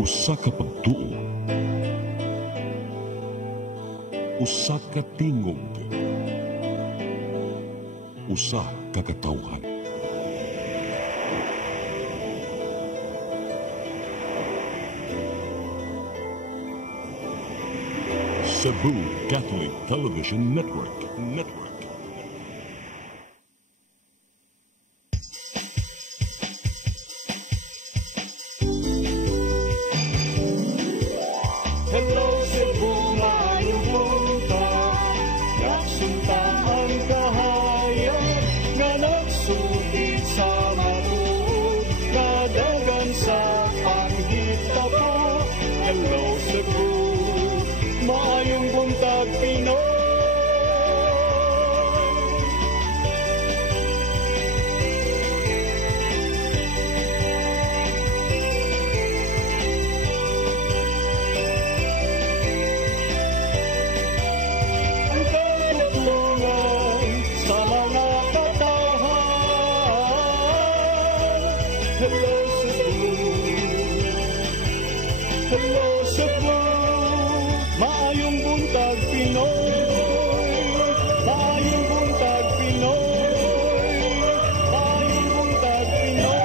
Usa ka pagtuo, usa ka tingog, usa ka katawhan. Cebu Catholic Television Network. Hello Cebu, maayong buntag. Nagsunta ang kahayag nga nagsulid sa matuod, nadagan sa panghitabo. Hello Cebu, maayong buntag Pinoy. Ang katutulungan sa mga katawhan. Hello Cebu, hello Cebu, maayong buntag Pinoy, maayong buntag Pinoy, maayong buntag Pinoy.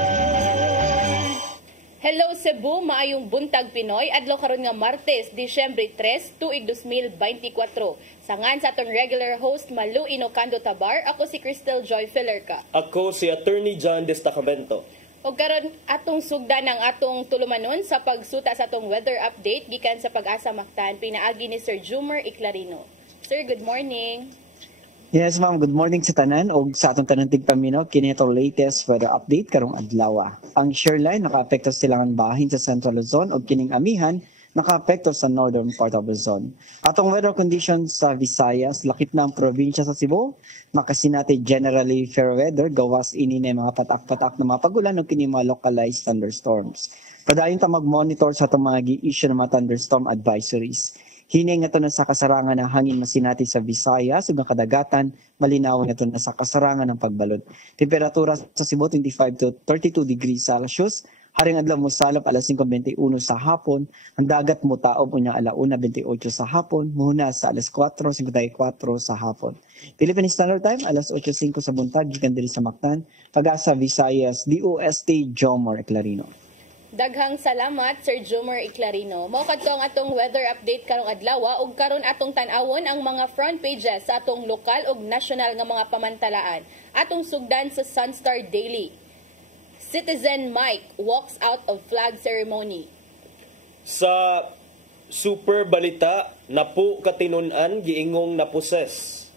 Hello Cebu, maayong buntag Pinoy, adlaw karon nga Martes, Disyembre 3, tuig 2024. Sangan sa atong regular host Malu Inocando Tabar, ako si Crystal Joy Fillerca. Ako si Attorney John Destacamento. O karon atong sugda ng atong tulumanon sa pagsuta sa atong weather update gikan sa Pag-asa Mactan pinaagi ni Sir Jumer Iclarino. Sir, good morning. Yes, ma'am. Good morning sa tanan o sa atong tanan tigpaminaw kini itong latest weather update karong adlaw. Ang shoreline nakaapekto sa silangan bahin sa Central Luzon o kining amihan nakaapekto sa northern part of Luzon. Atong weather conditions sa Visayas, lakip na ang probinsya sa Cebu, makasinati generally fair weather, gawas ini na mga patak-patak na mga pagulan o kini mga localized thunderstorms. Padayon ta mag-monitor sa itong mga gi-issue ng mga thunderstorm advisories. Hining nga ito na sa kasarangan ng hangin masinati sa Visayas, ug ang kadagatan, malinaw nga ito na sa kasarangan ng pagbalod. Temperatura sa Cebu 25 to 32 degrees Celsius, haring adlaw mo salop alas 5:21 sa hapon, ang dagat mo taob unya alauna 28 sa hapon, muhuna sa alas 4:54 sa hapon. Philippine Standard Time alas 8:05 sa buntag gikan diri sa Mactan, Pag-asa Visayas, DOST Jomar Iclarino. Daghang salamat Sir Jumer Iclarino. Mao kadto ang atong weather update karong adlaw ug karon atong tan-awon ang mga front pages sa atong lokal ug national nga mga pamantalaan. Atong sugdan sa Sunstar Daily. Citizen Mike walks out of flag ceremony. Sa super balita, napu katinunan giingong naposes.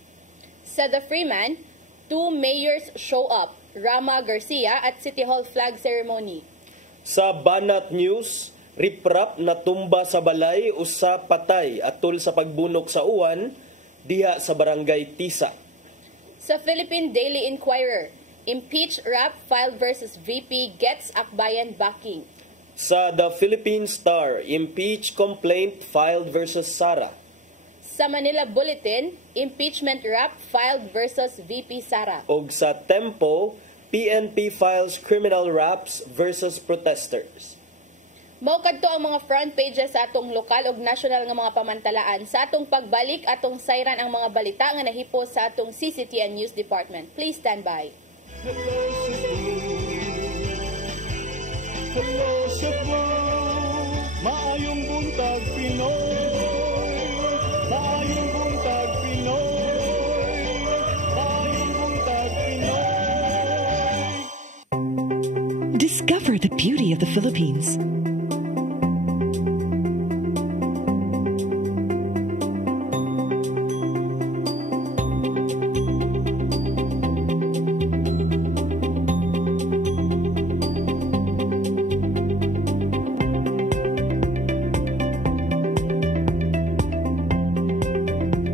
Sa The Freeman, 2 mayors show up, Rama Garcia at City Hall flag ceremony. Sa Banat News, riprap na tumba sa balay usa patay atol sa pagbunok sa uwan diha sa barangay Tisa. Sa Philippine Daily Inquirer, impeach rap filed versus VP gets akbayan backing. Sa The Philippine Star, impeach complaint filed versus Sara. Sa Manila Bulletin, impeachment rap filed versus VP Sara. Og sa Tempo, PNP files criminal raps versus protesters. Mao kadto ang mga front pages sa atong lokal ug national nga mga pamantalaan. Sa atong pagbalik, atong sayran ang mga balita nga nahipo sa atong CCTN News Department. Please stand by. Hello Cebu, hello Cebu, maayong buntag Pinoy, maayong buntag Pinoy, maayong buntag Pinoy. Discover the beauty of the Philippines.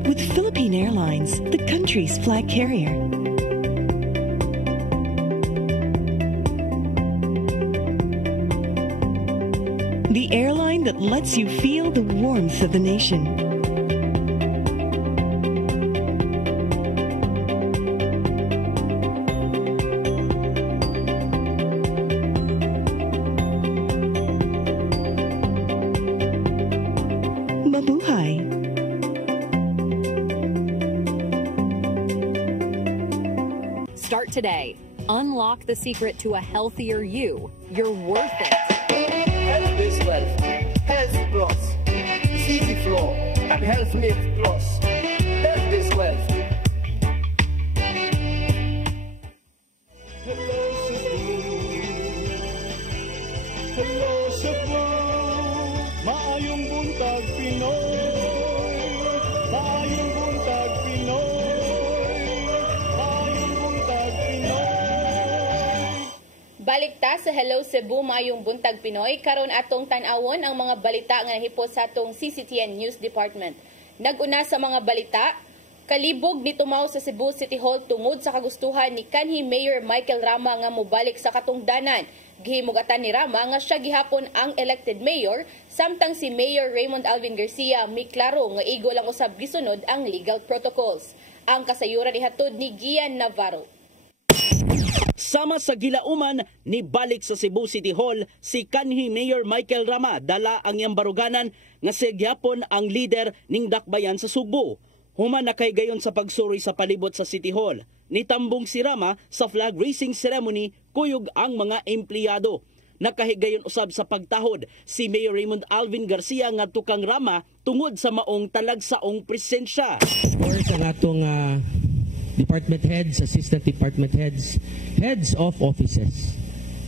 With Philippine Airlines, the country's flag carrier. The airline that lets you feel the warmth of the nation. today. Unlock the secret to a healthier you. You're worth it. Health is wealth. Health Plus. CC Flow and Health Mix Plus. Health is wealth. Hello Cebu, hello Cebu, maayong buntag Pinoy, maayong buntag Pinoy, maayong buntag Pinoy. Balik ta sa Hello Cebu, mayong buntag Pinoy. Karon atong tan-awon ang mga balita nga nahipos sa atong CCTN News Department. Naguna sa mga balita, kalibog ni tumaw sa Cebu City Hall tungod sa kagustuhan ni kanhi Mayor Michael Rama nga mobalik sa katungdanan. Gihimugatan ni Rama nga siya gihapon ang elected mayor, samtang si Mayor Raymond Alvin Garcia miklaro nga igo lang usab gisunod ang legal protocols. Ang kasayuran ihatod ni Gian Navarro. Sama sa gilauman ni balik sa Cebu City Hall si kanhi Mayor Michael Rama, dala ang iyang baruganan nga sigyapon ang leader ning dakbayan sa Sugbo. Human na kay gayon sa pagsuri sa palibot sa City Hall. Nitambong si Rama sa flag raising ceremony kuyog ang mga empleyado. Nakahigayon usab sa pagtahod si Mayor Raymond Alvin Garcia nga tukang Rama tungod sa maong talagsaong presensya. Or sa atong department heads, assistant department heads, heads of offices,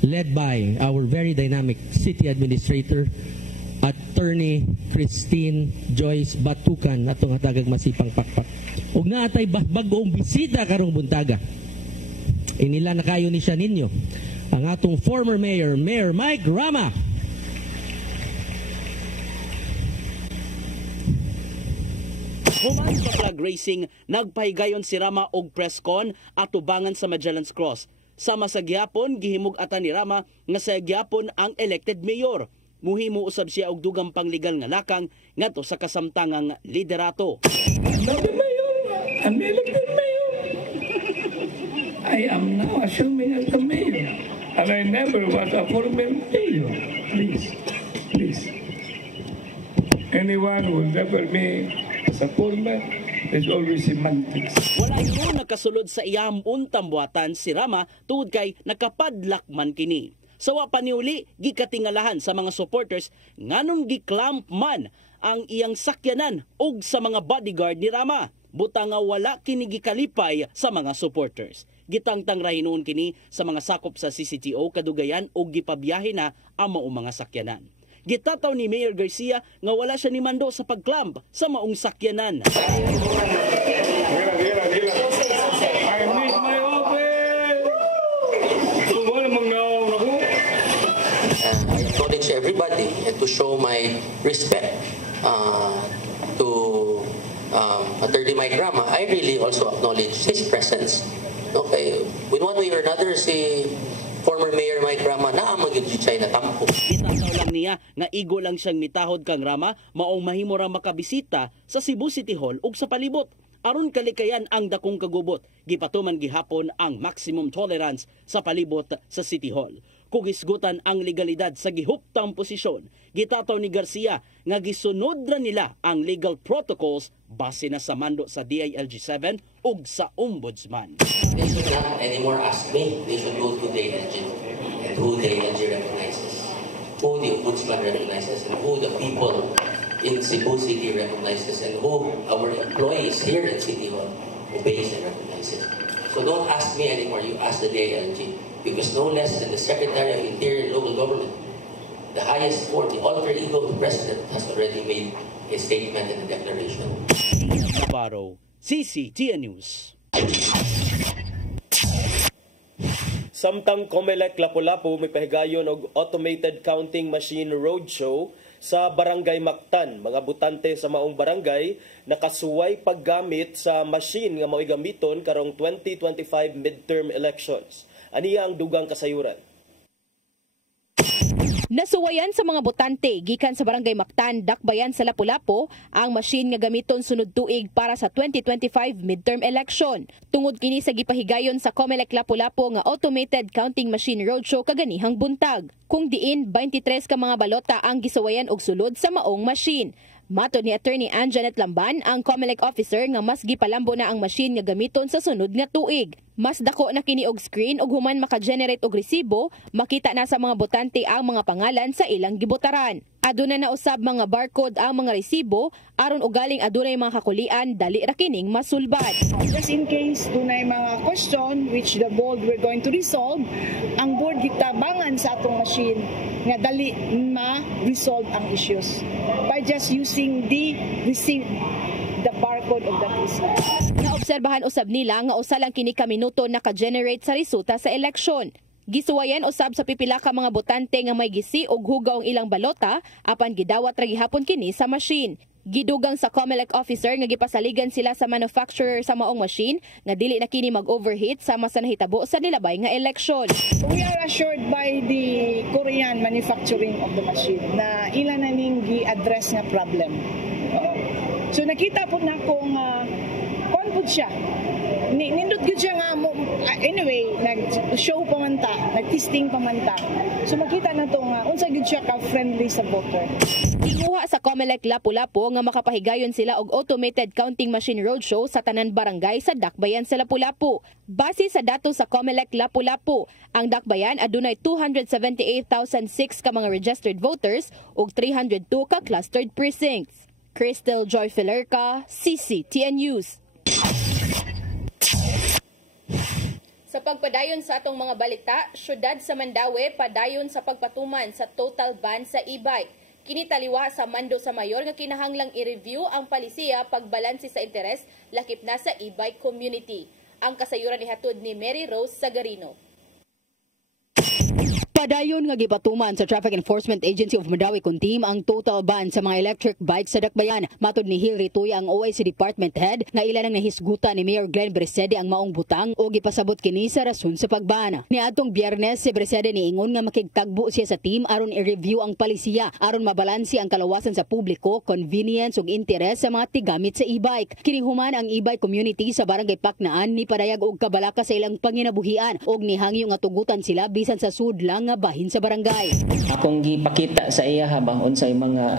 led by our very dynamic city administrator, Attorney Christine Joyce Batukan, atong hatagag masipang pakpak. Ug naatay bag-ong bisita karong buntaga. Inila na kayo ni siya ninyo, ang atong former mayor, Mayor Mike Rama. Human sa flag racing, nagpahigayon si Rama og press con at tubangan sa Magellan's Cross. Sama sa gihapon, gihimug-atan ni Rama nga sa gihapon ang elected mayor. Muhimo usab siya og dugang panglegal nga lakang ngadto sa kasamtangang liderato. I'm the mayor. I'm elected mayor. I am now assuming as the mayor. And I never was a former mayor. Please. Anyone who never me as a former is always semantics. Wala ito nakasulod sa iyang untang buhatan si Rama tungod kay nakapadlak man kini. Sawa pa niuli, gikatingalahan sa mga supporters nganong giklamp man ang iyang sakyanan ug sa mga bodyguard ni Rama. Buta nga wala kini gikalipay sa mga supporters. Gitangtang rahinuon kini sa mga sakop sa CCTO kadugayan ug gipabiyahe na ang maong mga sakyanan. Gitataw ni Mayor Garcia nga wala siya ni mando sa pagklamp sa maong sakyanan. I miss my office. Wala mang I acknowledge everybody and to show my respect to Attorney Mike Rama. I really also acknowledge his presence. Okay, with one way or another, si former Mayor Mike Rama naamang yun siya na tampo. Itataw lang niya nga igo lang siyang mitahod kang Rama maong mahimo ra makabisita sa Cebu City Hall ug sa palibot. Aron kalikayan ang dakong kagubot, gipatuman gihapon ang maximum tolerance sa palibot sa City Hall. Kugisgutan ang legalidad sa gihuptang posisyon, gitataw ni Garcia nga gisunod ra nila ang legal protocols base na sa mando sa DILG-7 ug sa Ombudsman. They should not anymore ask me. They should go to DILG and who DILG recognizes, who the Ombudsman recognizes, and who the people in Cebu City recognizes, and who our employees here at City Hall obeys and recognizes. So don't ask me anymore, you ask the DILG, because no less than the Secretary of Interior and Local Government, the highest form, the alter ego of the President, has already made a statement and a declaration. Navarro, CCTN News. Samtang Comelec Lapu-Lapu may pahigayon og automated counting machine roadshow sa Barangay Mactan. Mga butante sa maong barangay nakasuway paggamit sa machine nga mao'y gamiton karong 2025 midterm elections. Aniya ang dugang kasayuran. Nasuwayan sa mga botante gikan sa Barangay Mactan, Dakbayan sa Lapu-Lapu ang machine nga gamiton sunod tuig para sa 2025 midterm election. Tungod kini sa gipahigayon sa Comelec Lapu-Lapu nga automated counting machine roadshow kaganihang buntag. Kung diin 23 ka mga balota ang gisuwayan og sulod sa maong machine. Mato ni Attorney Ann Janet Lamban, ang Comelec officer nga mas gipalambo na ang machine nga gamiton sa sunod nga tuig. Mas dako na kini og screen ug human maka-generate og resibo, makita na sa mga botante ang mga pangalan sa ilang gibotaran. Aduna na usab mga barcode ang mga resibo aron ugaling adunay mga kakulian dali ra kining masulbad. Just in case dunay mga question which the board we're going to resolve, ang board gitabangan sa atong machine nga dali ma-resolve ang issues by just using the receipt, the barcode of that receipt. Naobserbahan usab nila nga usa lang kini ka minuto naka-generate sa resulta sa eleksyon. Gisuwayan usab sa pipila ka mga botante nga may gisi og hugaw ang ilang balota apan gidawat ra gihapon kini sa machine. Gidugang sa COMELEC officer nga gipasaligan sila sa manufacturer sa maong machine nga dili na kini mag-overheat sama sa nahitabo sa nilabay nga eleksyon. We are assured by the Korean manufacturing of the machine na ilan na ning gi-address nga problem. So nakita po na kung confident siya. Nindot gyud siya nga anyway nag-show pa man ta, nag-testing pa man ta. So makita na to nga unsa gyud siya ka friendly sa voter. Ginuha sa COMELEC Lapu-Lapu nga makapahigayon sila og automated counting machine roadshow sa tanan barangay sa Dakbayan sa Lapu-Lapu. Base sa datos sa COMELEC Lapu-Lapu, ang Dakbayan adunay 278,006 ka mga registered voters ug 302 ka clustered precincts. Crystal Joy Filerca, CCTN News. Sa pagpadayon sa atong mga balita, syudad sa Mandaue padayon sa pagpatuman sa total ban sa e-bike. Kini taliwa sa mando sa mayor nga kinahanglang i-review ang palisiya pagbalanse sa interes lakip na sa e-bike community. Ang kasayuran ihatod ni Mary Rose Sagarino. Padayon nga gipatuman sa Traffic Enforcement Agency of Mandaue Kuntim ang total ban sa mga electric bikes sa Dakbayan. Matod ni Hil Rituya ang OIC Department Head nga ilan ang nahisgutan ni Mayor Glenn Bresede ang maong butang o gipasabot kini sa rason sa pagban. Niadtong Biyernes si Bresede niingon nga makigtagbo siya sa team aron i-review ang palisiya aron mabalansi ang kalawasan sa publiko, convenience ug interes sa mga tigamit sa e-bike. Kini human ang e-bike community sa Barangay Paknaan ni padayag og kabalaka sa ilang panginabuhian og nihangyo nga tugutan sila bisan sa sud lang nga bahin sa barangay. Akong gipakita sa iya habang unsay mga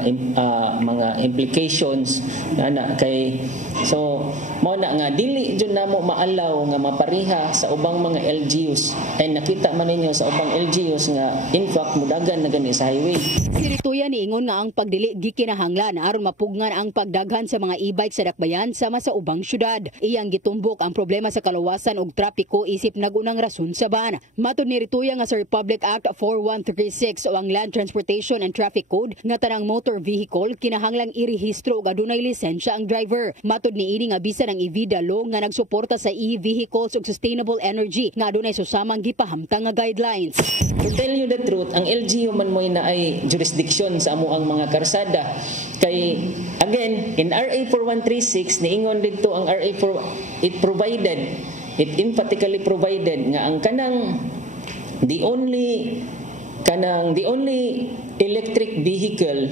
implications na kay so mo na nga dili jud namo maalaw nga mapariha sa ubang mga LGUs and nakita man ninyo sa ubang LGUs nga in fact mudagan na gani sa highway. Si Rituya niingon nga ang pagdili gikinahanglan aron mapugnan ang pagdaghan sa mga e-bike sa Dakbayan sama sa ubang syudad. Iyang gitumbok ang problema sa kalawasan ug trapiko isip nagunang rason sa ban. Matod ni Rituya nga sa Republic Act 4136 o ang Land Transportation and Traffic Code nga tanang motor vehicle kinahanglang irehistro ug adunay lisensya ang driver. Matod ni ini nga bisan ang EVIDA law nga nagsuporta sa e-vehicles ug sustainable energy nga adunay susamang gipahamtang nga guidelines. To tell you the truth, ang LGU man mo'y na ay jurisdiction sa amo ang mga karsada. Kay again, in RA 4136 niingon dito ang RA it emphatically provided nga ang kanang the only electric vehicle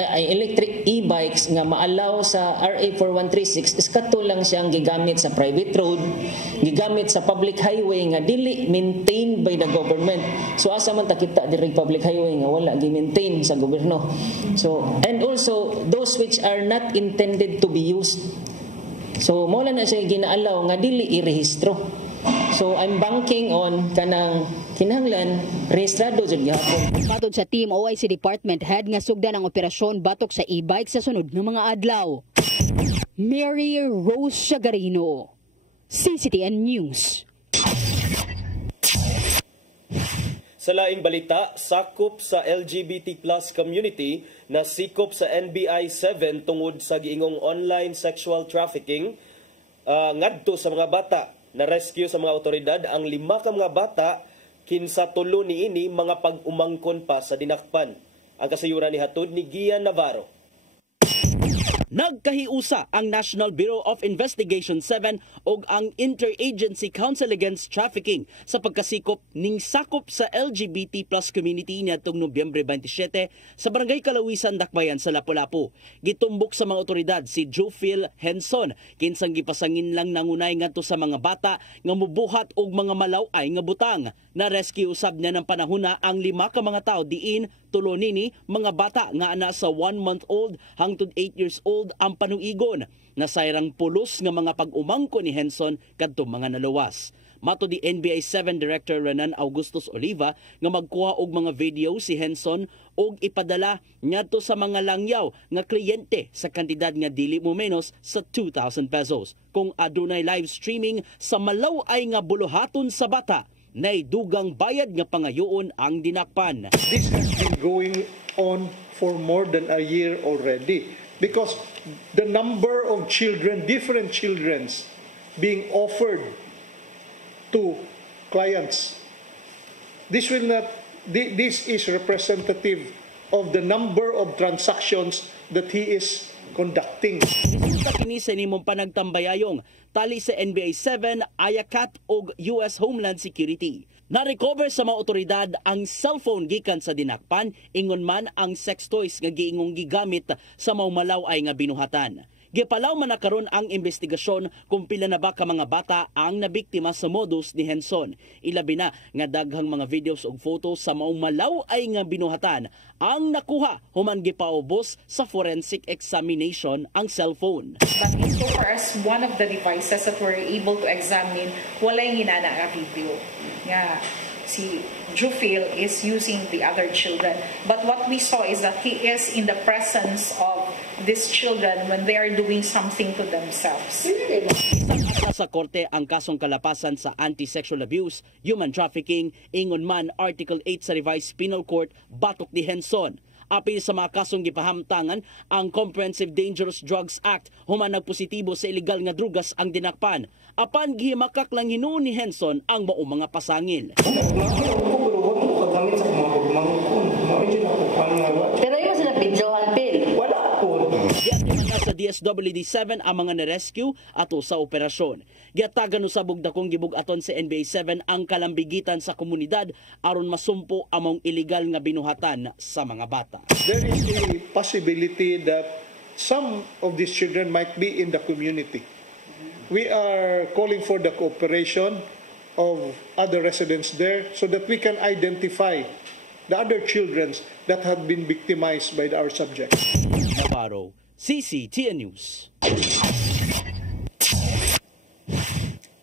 electric e-bikes nga maalaw sa RA 4136 is kato lang siyang gigamit sa private road, gigamit sa public highway nga dili maintained by the government. So asa man ta kita diri public highway nga wala gi-maintain sa gobyerno. So and also those which are not intended to be used. So mo na siya ginaalaw nga dili irehistro. So I'm banking on kanang kinahanglan rehistrado jud gihapon. Matod sa team OIC Department Head nga sugdan ang operasyon batok sa e-bike sa sunod nga mga adlaw. Mary Rose Sagarino, CCTN News. Sa laing balita, sakop sa LGBT plus community na sikop sa NBI 7 tungod sa giingong online sexual trafficking ngadto sa mga bata. Na-rescue sa mga otoridad ang 5 ka mga bata kinsa tulo niini mga pag-umangkon pa sa dinakpan. Ang kasayuran ni hatod ni Gian Navarro. Nagkahiusa ang National Bureau of Investigation 7 og ang Interagency Council Against Trafficking sa pagkasikop ning sakop sa LGBT plus community niadtong Nobyembre 27 sa Barangay Kalawisan, Dakbayan sa Lapu-Lapu. Gitumbok sa mga otoridad si Jofil Henson kinsang gipasangin lang nangunay ngadto sa mga bata nga mubuhat og mga malaw-ay nga butang. Na-rescue usab niya ng panahona ang 5 ka mga tao diin tulo nini mga bata nga ana sa 1-month-old hangtod 8 years old ang panuigon. Nasayrang pulos nga mga pag-umangko ni Henson kadtong mga naluwas. Mato di NBA 7 Director Renan Augustus Oliva nga magkuha og mga video si Henson og ipadala ngadto sa mga langyaw nga kliyente sa kantidad nga dili mo menos sa 2,000 pesos. Kung adunay live streaming sa malaw-ay nga buluhaton sa bata, nay dugang bayad nga pangayoon ang dinakpan. This has been going on for more than a year already because the number of children, different children's being offered to clients. This is representative of the number of transactions that he is conducting. Sa kini sa nimong panagtambayayong tali sa NBA 7, IACAT ug US Homeland Security. Na-recover sa mga otoridad ang cellphone gikan sa dinakpan, ingon man ang sex toys nga giingong gigamit sa maumalaw ay nga binuhatan. Gipalaw man na karon ang investigasyon kung pila na ba ka mga bata ang nabiktima sa modus ni Henson. Ilabi na nga daghang mga videos ug photos sa maumalaw ay nga binuhatan ang nakuha human gipaubos sa forensic examination ang cellphone. But insofar as one of the devices that we're able to examine, walay hinana nga video. Yeah. Si Jufil is using the other children. But what we saw is that he is in the presence of these children when they are doing something to themselves. Sa korte ang kasong kalapasan sa anti-sexual abuse, human trafficking, ingon man Article 8 sa Revised Penal Court, batok ni Henson. Apil sa mga kasong gipahamtangan ang Comprehensive Dangerous Drugs Act, human nagpositibo sa illegal nga drugas ang dinakpan. Apan gihimakak lang hinuon ni Henson ang maong mga pasangil. Pero yun sila videohan, Pil. Wala po. Giatiman na sa DSWD-7 ang mga na-rescue ato sa operasyon. Giatagan usabog dakong gibugaton sa NBA 7 ang kalambigitan sa komunidad aron masumpo among illegal nga binuhatan sa mga bata. There is a possibility that some of these children might be in the community. We are calling for the cooperation of other residents there so that we can identify the other children that have been victimized by our subject. Navarro, CCTN News.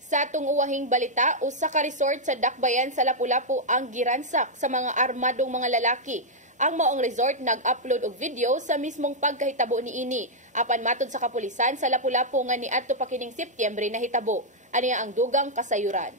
Sa atong uwahing balita, usa ka resort sa Dakbayan sa Lapu-Lapu ang giransak sa mga armadong mga lalaki. Ang maong resort nag-upload og video sa mismong pagkahitabo niini. Apan matod sa kapulisan sa Lapu-Lapu nga niadto pa kining Setyembre nahitabo. Aniya ang dugang kasayuran.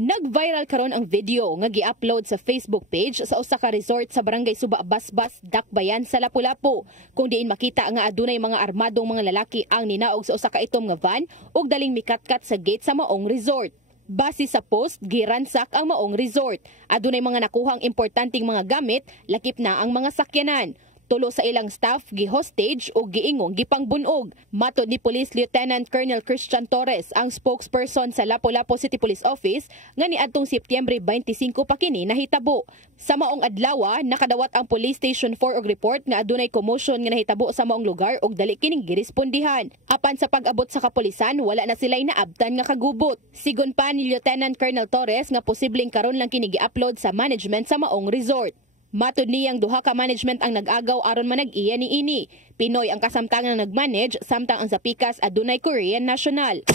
Nag-viral karon ang video nga gi-upload sa Facebook page sa usa ka resort sa Barangay Suba Basbas, Dakbayan sa Lapu-Lapu. Kung diin makita nga adunay mga armadong mga lalaki ang ninaog sa usa ka itom nga van ug daling mikatkat sa gate sa maong resort. Base sa post, giransak ang maong resort. Adunay mga nakuhang importanteng mga gamit, lakip na ang mga sakyanan. Tulo sa ilang staff gi-hostage o giingong gipangbunog. Matod ni Police Lieutenant Colonel Christian Torres, ang spokesperson sa Lapu-Lapu City Police Office, nga niadtong Setyembre 25 pa kini nahitabo. Sa maong adlaw, nakadawat ang Police Station 4 og report nga adunay commotion nga nahitabo sa maong lugar ug dali kining girespondihan. Apan sa pag-abot sa kapulisan, wala na sila'y naabtan nga kagubot. Sigon pa ni Lieutenant Colonel Torres nga posibleng karon lang kini gi-upload sa management sa maong resort. Matod niyang duha ka management ang nag-agaw aron manag-iya ni ini. Pinoy ang kasamtangan na nag-manage, samtang ang sa pikas adunay Korean national.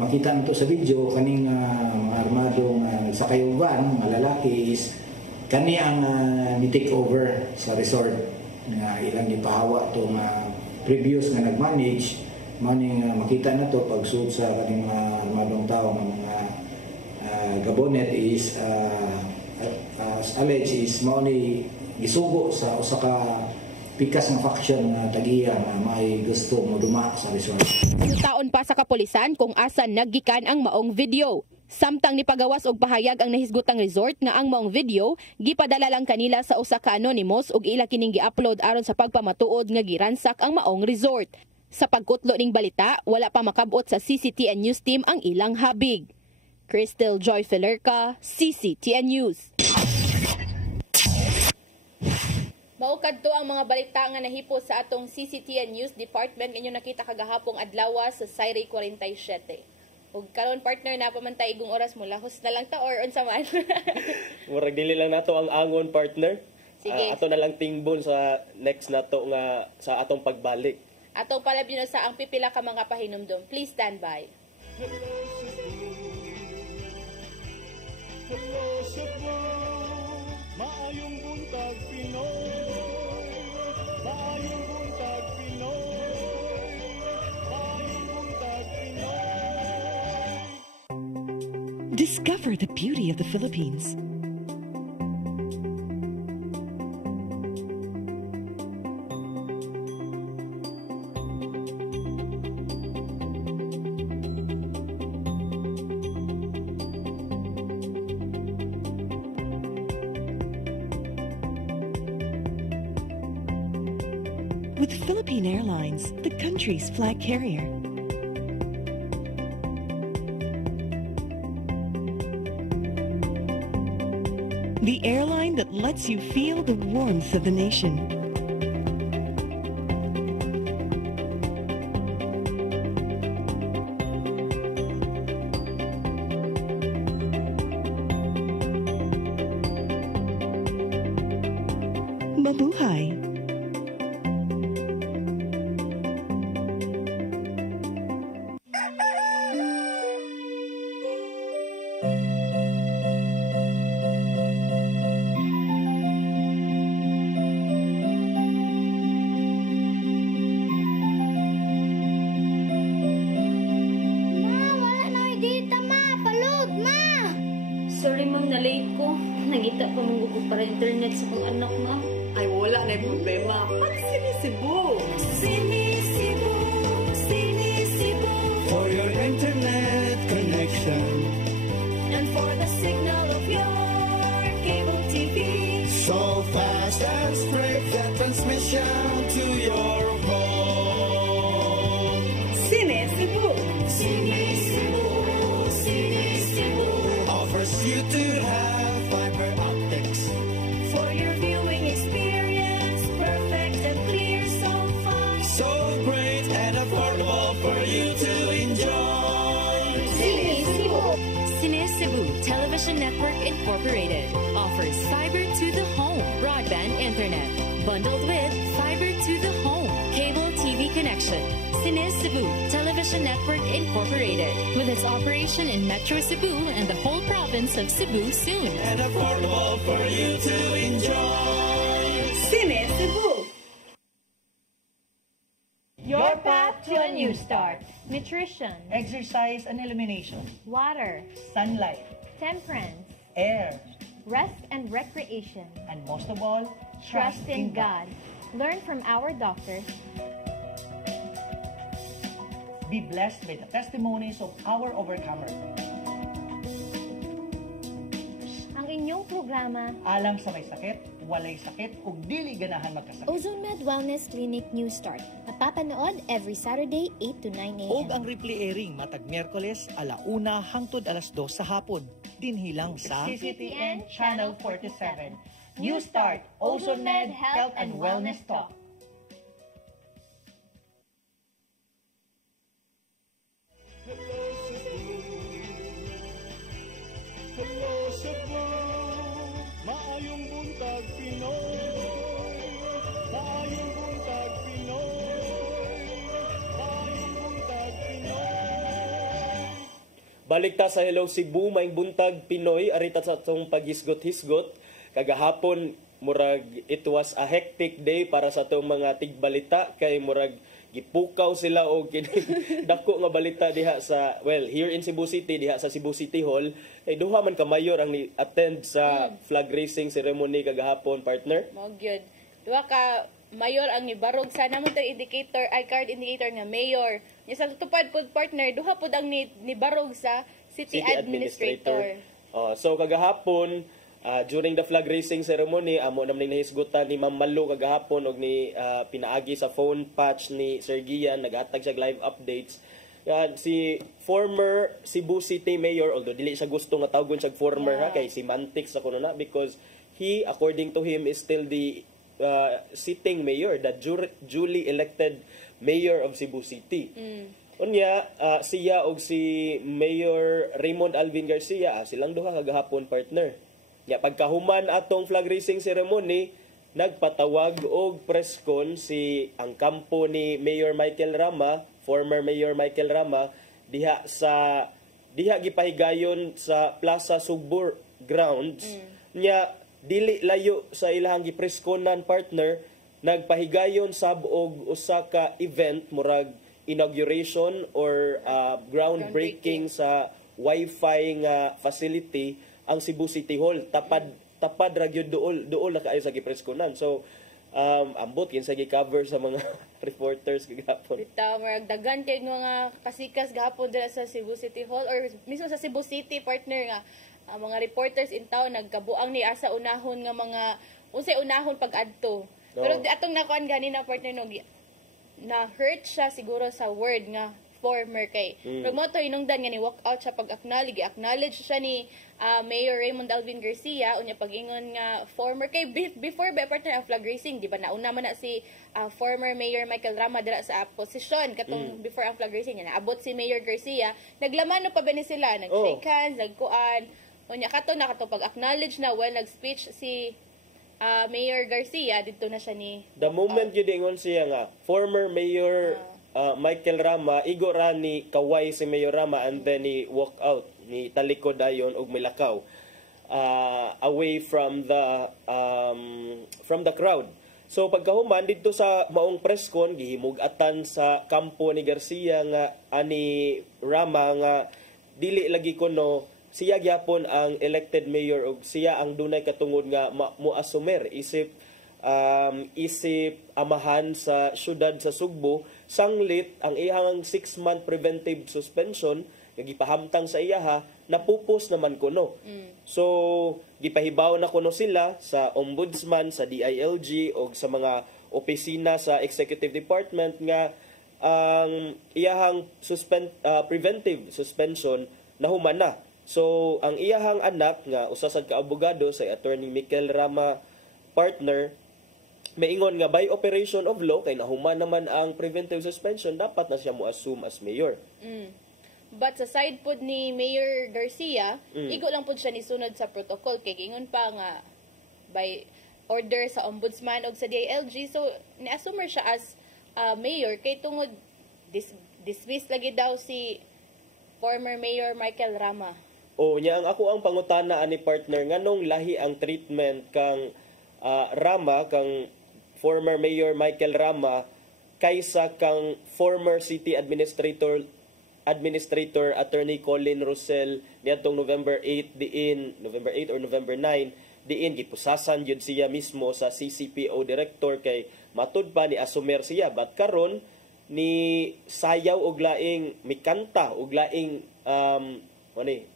Makita nito sa video kaning armadong nagsakay van, malalaki is kani ang ni-take over sa resort nga ilang ipahawa tong previous nga nag-manage. Maning makita na to pagsuot sa kaning armadong tao ng mga gabonet is as alleged is mauni gisugo sa usa ka pikas nga faction nga tagiya nga may gusto mo duma sa resort. Taon pa sa kapulisan kung asan naggikan ang maong video. Samtang nipagawas og pahayag ang nahisgutang resort nga ang maong video gipadala lang kanila sa usa ka anonymous ug ila kining gi-upload aron sa pagpamatuod nga giransak ang maong resort. Sa pagkutlo ning balita, wala pa makabot sa CCTN News team ang ilang habig. Crystal Joy Felerca, CCTN News. Maukad to ang mga balita nga nahipo sa atong CCTN News Department inyo nakita kagahapong adlaw sa Saire 47. Ug karon partner na pamantay igong oras mo lahos na lang ta or unsa man. Murag dili lang nato ang angon partner. Sige. Ato na lang tingbon sa next nato nga sa atong pagbalik. Atong palabyon sa ang pipila ka mga pahinumdom. Please stand by. Hello, Cebu. Hello Cebu, maayong buntag Pinoy. Maayong buntag Pinoy. Maayong buntag Pinoy. Discover the beauty of the Philippines. With Philippine Airlines, the country's flag carrier. The airline that lets you feel the warmth of the nation. Mabuhay! Sorry ma'am, na-late ko. Nangita pa mong gusto para internet sa kong anak ma'am. Ay, wala na yung problema. Mag-Sinisibu! Sinisibu, Sinisibu. For your internet connection. And for the signal of your cable TV. So fast and straight the transmission to your home. Sinisibu! Sinisibu, Sinisibu. Offers you to have fiber optics. For your viewing experience, perfect and clear, so fast. So great and affordable for you to enjoy. Sinisibu. Sinisibu Television Network Incorporated offers fiber to the home broadband internet bundled with fiber to the home cable TV connection. Sinisibu Television Network Incorporated with its operation in Metro Cebu and the whole province of Cebu soon. And affordable for you to enjoy. Sinisibu! Your path to a new start. Nutrition, Exercise and elimination. water, Sunlight. temperance, Air. rest and recreation. And most of all, Trust in God. Learn from our doctors. Be blessed by the testimonies of our overcomers. Ang inyong programa, Alam sa may sakit, walay sakit, ug dili ganahan magkasakit. Ozone Med Wellness Clinic New Start. Napapanood every Saturday 8 to 9 a.m. Og ang replay airing matag Miyerkules 1:00 hangtod 2:00 sa hapon. Dinhilang sa CCTN Channel 47. New Start, Ozone Med Health and Wellness Talk. Hello Cebu, hello Cebu. Maayong buntag Pinoy. Maayong buntag Pinoy. Maayong buntag Pinoy. Balik ta sa Hello Cebu, maing buntag Pinoy, arita sa atong paghisgot-hisgot. Kagahapon, murag it was a hectic day para sa atong mga tigbalita, kay murag gipukaw sila o dako nga balita diha sa, well, here in Cebu City, diha sa Cebu City Hall, ay duha man ka mayor ang attend sa flag raising ceremony kagahapon, partner. Mao gyud. Duha ka mayor ang nibarog sa namon tay indicator, ay card indicator nga mayor. Nya sa tupad pud partner, duha pud ang nibarog sa city administrator. So kagahapon, during the flag raising ceremony, amo naman nahisgutan ni Ma'am Malu kagahapon og ni pinaagi sa phone patch ni Sir Gian, naghatag siya live updates. Si former Cebu City Mayor, although dili siya gusto nga tawgon siya former kay semantics sa kuno na, because he, according to him, is still the sitting mayor, the duly elected mayor of Cebu City. Unya, siya og si Mayor Raymond Alvin Garcia, silang duha kagahapon, partner. Ya, pagkahuman atong flag raising ceremony, nagpatawag og press con si ang kampo ni Mayor Michael Rama, former Mayor Michael Rama, diha gipahigayon sa Plaza Sugbur grounds nya dili layo sa ilahang gipreskonan partner nagpahigayon sab og usa ka event murag inauguration or groundbreaking sa Wi-Fi nga facility ang Cebu City Hall. Tapad ra gyud duol na kaayo sa gipreskonan. So ambot kinsa gi-cover sa mga reporters gihapon. Bitaw murag daghan kay mga kasikas gahapon dira sa Cebu City Hall or mismo sa Cebu City partner nga mga reporters in town nagkabuang ni asa unahon nga mga unsay unahon pag-adto. Pero atong nakuan ganina partner no na hurt siya siguro sa word nga former kay. Pero mo to hinungdan nga ni walk out siya acknowledge siya ni Mayor Raymond Alvin Garcia unya pag-ingon nga former kay before ba partner ang flag raising di ba nauna man na si former Mayor Michael Rama dira sa posisyon katong before ang flag raising na abot si Mayor Garcia naglaman no pa ba ni sila nag-shake hands nagkuan unya kato pag-acknowledge na nag-speech si Mayor Garcia dito na siya ni the moment yun ingon siya nga former Mayor Michael Rama igo ra ni kaway si Mayor Rama and then ni walk out ni talikod dayon og milakaw away from the crowd. So pagkahuman dito sa maong press con gihimug-atan sa kampo ni Garcia nga ani Rama nga dili lagi kuno siya gyapon ang elected mayor ug siya ang dunay katungod nga moasumer isip amahan sa syudad sa Sugbo sanglit ang iyang 6-month preventive suspension nga gipahamtang sa iyaha napupos naman kuno. So gipahibaw na kuno sila sa ombudsman, sa DILG o sa mga opisina sa executive department nga ang iyahang preventive suspension nahuman na. So ang iyahang anak nga usa sad ka abogado sa attorney Mikel Rama partner maingon nga by operation of law kay nahuman naman ang preventive suspension dapat na siya mo assume as mayor. But sa side pod ni Mayor Garcia, igo lang pod siya nisunod sa protocol kay ingon pa nga by order sa ombudsman o sa DILG so ni-assume siya as mayor kay tungod dismiss lagi daw si former Mayor Michael Rama. O nya ang ako ang pangutana ani partner nganong lahi ang treatment kang Rama kang former Mayor Michael Rama kaysa kang former city administrator attorney Colin Rosel niadtong November 8 or November 9 diin gipusasan yun siya mismo sa CCPO director kay matud pa ni asumer siya but karon ni sayaw og laing mikanta og laing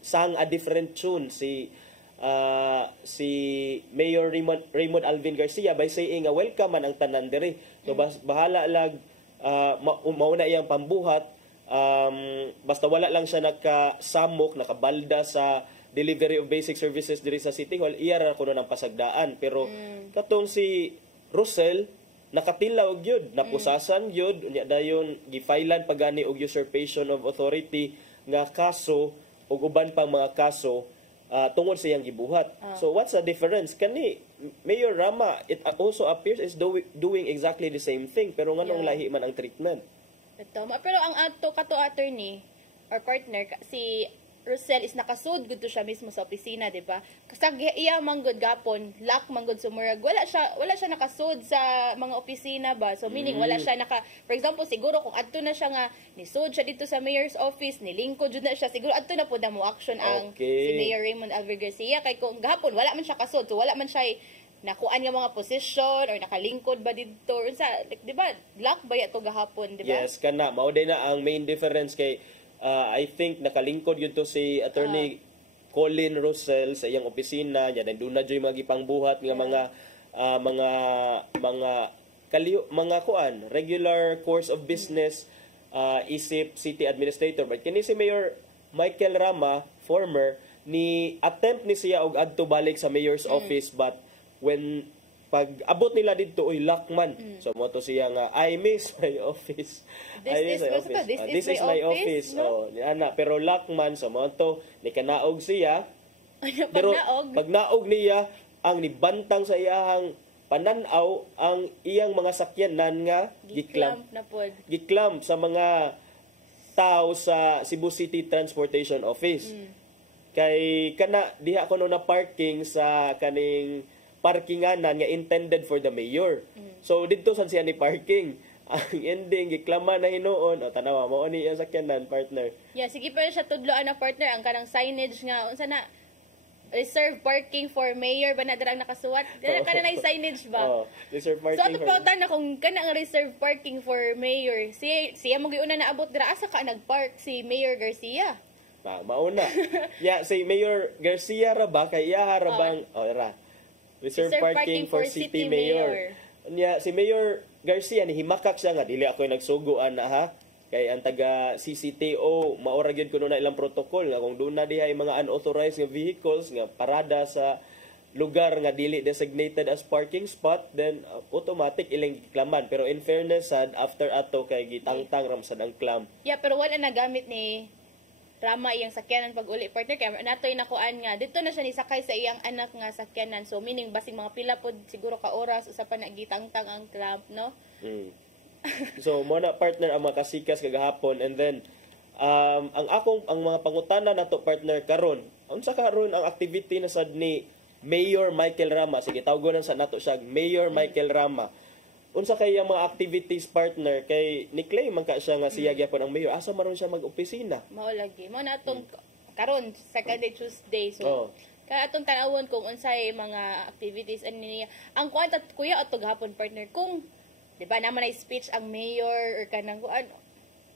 sang a different tune si Mayor Raymond Alvin Garcia by saying welcome man ang tanan diri. So bahala lag mauna iyang pambuhat basta wala lang siya nakasamok, nakabalda sa delivery of basic services diri sa City Hall, iya ra kuno ng pasagdaan. Pero katong si Rosel nakatilaw gyud, napusasan gyud, unya dayon gifailan pagani og usurpation of authority nga kaso ug uban pang mga kaso tungod sa iyang gibuhat. So what's the difference? Kani Mayor Rama, it also appears is doing exactly the same thing pero nganong lahi man ang treatment. Ito, pero ang kato attorney or partner si Rosel is nakasud gud to siya mismo sa opisina, di ba? Kasag iya manggod gapon, lock manggod sumurag. Wala siya nakasud sa mga opisina ba? So meaning wala siya for example, siguro kung adto na siya nga nisud siya dito sa mayor's office, nilingkod jud na siya, siguro adto na pud mo action ang si Mayor Raymond Alvin Garcia kay kung gahapon wala man siya kasud, so wala man siya nakuan nga mga position or nakalingkod ba dito sa di ba? Lock ba yato gahapon, di ba? Yes, kana mao day na ang main difference kay I think nakalingkod yun to si attorney Colin Rosel sa iyang opisina nya doon na joy mga gipangbuhat nga mga kuan regular course of business isip city administrator but kini si Mayor Michael Rama former ni attempt ni siya og adto balik sa mayor's office but when pag abot nila dito lock man. So mo to siya nga I miss my office. This is my office. No? Ana pero lock man so mo to ni kanaog siya. Pero pag naog niya ang nibantang sa iyang pananaw ang iyang mga sakyanan nga giklamp na pod. Giklamp sa mga tao sa Cebu City Transportation Office. Kay kana diha ko na parking sa kaning parkinganan nga intended for the mayor. So didto san siya ni parking. Ang ending giklama na hinuon o tanawa mo ni ang sakyanan partner. Yeah, sige pa siya tudloan na partner ang kanang signage nga unsa na reserve parking for mayor ba na dirang nakasuwat? Kana na signage ba? Oh, reserve parking. So ato pautan na kung kana ang reserve parking for mayor. Siya mo giuna na abot dira asa ka nagpark si Mayor Garcia. Mauna. Si Mayor Garcia ra ba kay iya ra bang reserve parking for city mayor. Si Mayor Garcia ni himakak siya nga dili ako nagsuguan na ha. Kay ang taga CCTO maora gyud kuno na ilang protocol nga kung doon na diha mga unauthorized nga vehicles nga parada sa lugar nga dili designated as parking spot, then automatic ilang giklaman. Pero in fairness sad after ato kay gitangtang ram sad ang clam. Yeah, pero wala na gamit ni Rama iyang sakyanan pag uli partner kay natoy nakuan nga dito na siya ni sakay sa iyang anak nga sakyanan. So meaning basing mga pila pod siguro ka oras usa pa na gitangtang ang clamp, no? So mo na partner ang mga kasikas kagahapon, and then ang mga pangutana nato partner karon unsa karon ang activity na sad ni Mayor Michael Rama. Sige tawgon sa nato siya Mayor Michael Rama. Unsa kay ang mga activities partner kay ni claim man ka siya nga siya gyapon ang mayor, asa maron siya mag-opisina? Mao lagi mo na atong karon second day Tuesday, so kaya atong tanawon kung unsay mga activities ani niya ang kwanta kuya atong hapon partner kung di ba naman na speech ang mayor or kanang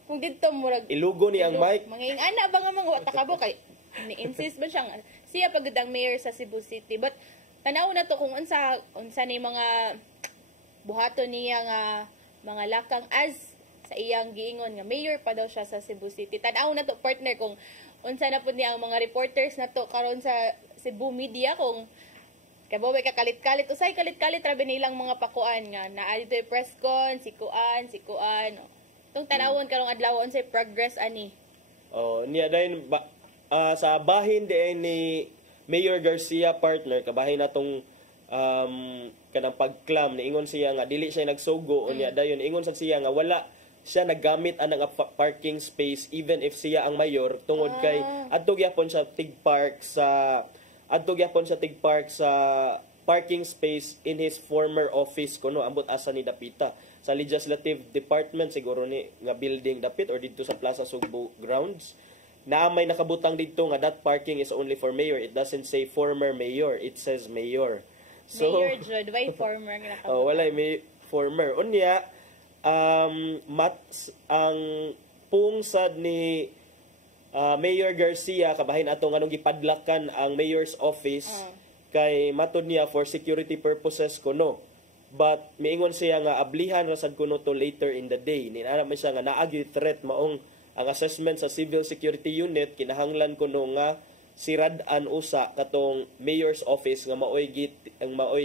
kung dito murag ilugo ni ang mic manging ana ba nga mga takabo kay ni insist ba siya pagud ang mayor sa Cebu City, but tanaw na to kung unsa ni mga buhaton niya nga mga lakang as sa iyang giingon nga mayor pa daw siya sa Cebu City. Tanaw na to partner kung unsa na pud niya ang mga reporters na to karon sa Cebu media kung kabawi ka kalit-kalit usay kalit-kalit rabi nilang mga pakuan nga naa dito press con si kuan tong tanawon karong adlaw unsay progress ani. Niya dayon sa bahin di ni Mayor Garcia partner kabahin natong kanang pagklam niingon siya nga dili siya nagsugo unya dayon ingon sa siya nga wala siya naggamit anang parking space even if siya ang mayor tungod kay adto gyapon sa tig park sa parking space in his former office kuno ambot asa ni dapita sa legislative department siguro ni nga building dapit or dito sa Plaza Sugbo grounds na may nakabutang dito nga that parking is only for mayor. It doesn't say former mayor, it says mayor. So Mayor Jod, why former nga nakabutang? wala may former unya ang pungsad ni Mayor Garcia kabahin ato nganong gipadlakan ang mayor's office kay matud niya for security purposes kuno, but miingon siya nga ablihan rasad kuno to later in the day ni ana man siya nga naagi threat maong ang assessment sa civil security unit kinahanglan kuno nga sirad-an usa katong mayor's office nga maoy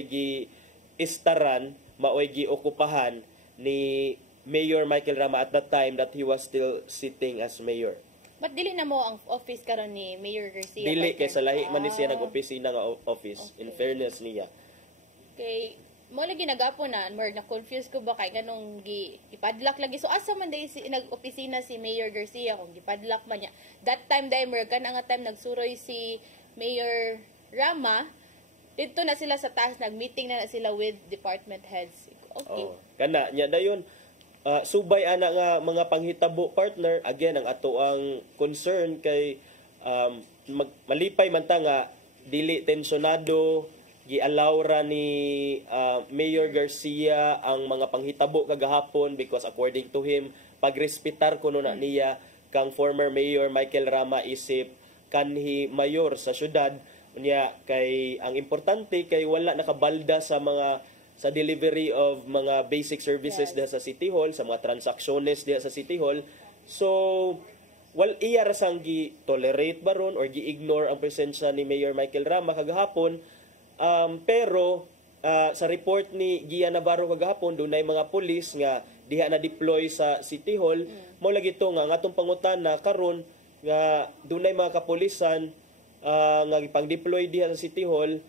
gi istaran maoy gi okupahan ni Mayor Michael Rama at that time that he was still sitting as mayor. But dili na mo ang office karon ni Mayor Garcia. Dili kay sa lahi man ni siya nag-opisina nga office in fairness niya. Okay, mo lagi nagapon na confuse ko ba kay ganong gipadlak lagi. So asa man day nag-opisina si Mayor Garcia kung gipadlak man niya. That time day mer kana nga time nagsuroy si Mayor Rama dito na sila sa taas nag-meeting na sila with department heads. Okay. Kana nya dayon subay ana nga mga panghitabo partner again ang ato ang concern kay malipay man ta nga dili tensionado gi-allow ra ni Mayor Garcia ang mga panghitabo kagahapon because according to him pagrespetar kuno na niya kang former Mayor Michael Rama isip kanhi mayor sa syudad unya kay ang importante kay wala nakabalda sa delivery of mga basic services diha sa City Hall, sa mga transacciones diha sa City Hall. So, iya rasang gi-tolerate baron or gi-ignore ang presensya ni Mayor Michael Rama kagahapon. Pero, sa report ni Gia Navarro kagahapon, doon ay mga pulis nga diha na deploy sa City Hall. Mao lagi to nga atong pangutana karon nga doon ay mga kapulisan nga ipang-deploy diha sa City Hall.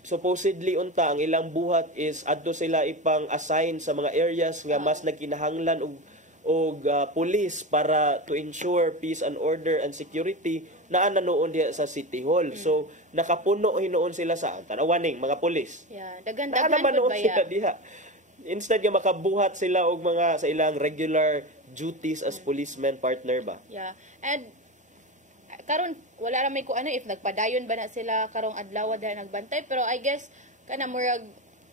Supposedly unta ang ilang buhat is adto sila ipang assign sa mga areas nga mas nagkinahanglan og og police para to ensure peace and order and security na nanoon diya sa City Hall. So nakapuno hinuon sila sa tanawaning mga police. Yeah, Na dagan-dagan manoon ba sila ya? diha. Instead nga makabuhat sila og mga sa ilang regular duties as policemen partner ba. Yeah. And karon wala ra may ko ano if nagpadayon ba na sila karong adlaw dahil nagbantay, pero I guess kana murag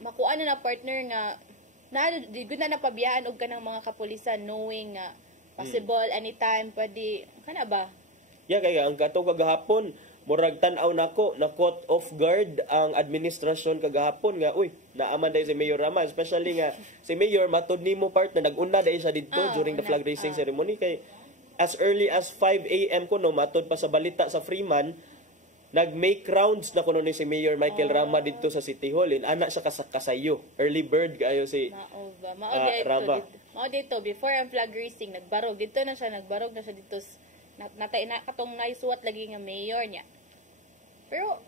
makuha na partner nga di gud na napabiyahan og kanang mga kapulisan knowing nga possible anytime pwede kana ba. Yeah, kaya ang katong kagahapon murag tan-aw nako na caught off guard ang administrasyon kagahapon nga uy naaman dai si Mayor Rama, especially nga si Mayor matud nimo partner nag-una dai siya didto during the flag raising ceremony kay as early as 5 a.m. kuno matud pa sa balita sa Freeman nag-make rounds na kuno ni si Mayor Michael Rama didto sa City Hall. Ana siya kasayo. Early bird kayo si Rama. Mao dito before ang flag raising nagbarog dito na siya dito natay na katong naisuwat lagi nga mayor niya. Pero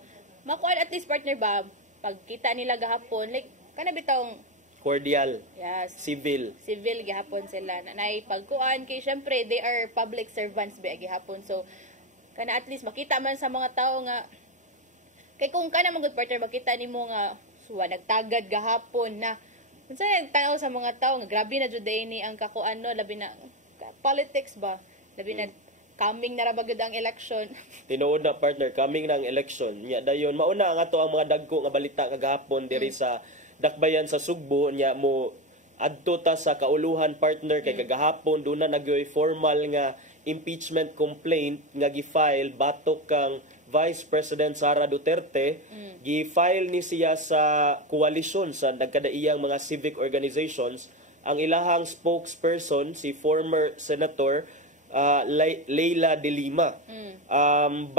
makuha at least partner ba pagkita nila gahapon like kana bitawng cordial. Yes. Civil gihapon sila. Nay pagkuan kay syempre they are public servants ba gihapon. So kana at least makita man sa mga tao nga kay kung kana magud partner makita nimo nga suwa nagtagad gahapon na unsa nagtanaw sa mga tao nga grabe na jud ni ang kakuan no labi na politics ba labi na coming na ra ba gud ang election. Tinuod na partner coming na ang election. Nya dayon mauna ang ato ang mga dagko nga balita kagahapon diri sa Dakbayan sa Sugbo nya mo adto ta sa kauluhan partner kay kagahapon do na nagyoy formal nga impeachment complaint nga gi-file batok kang Vice President Sara Duterte. Gi-file ni siya sa koalisyon sa nagkadaiyang mga civic organizations. Ang ilahang spokesperson si former Senator Leila de Lima. 24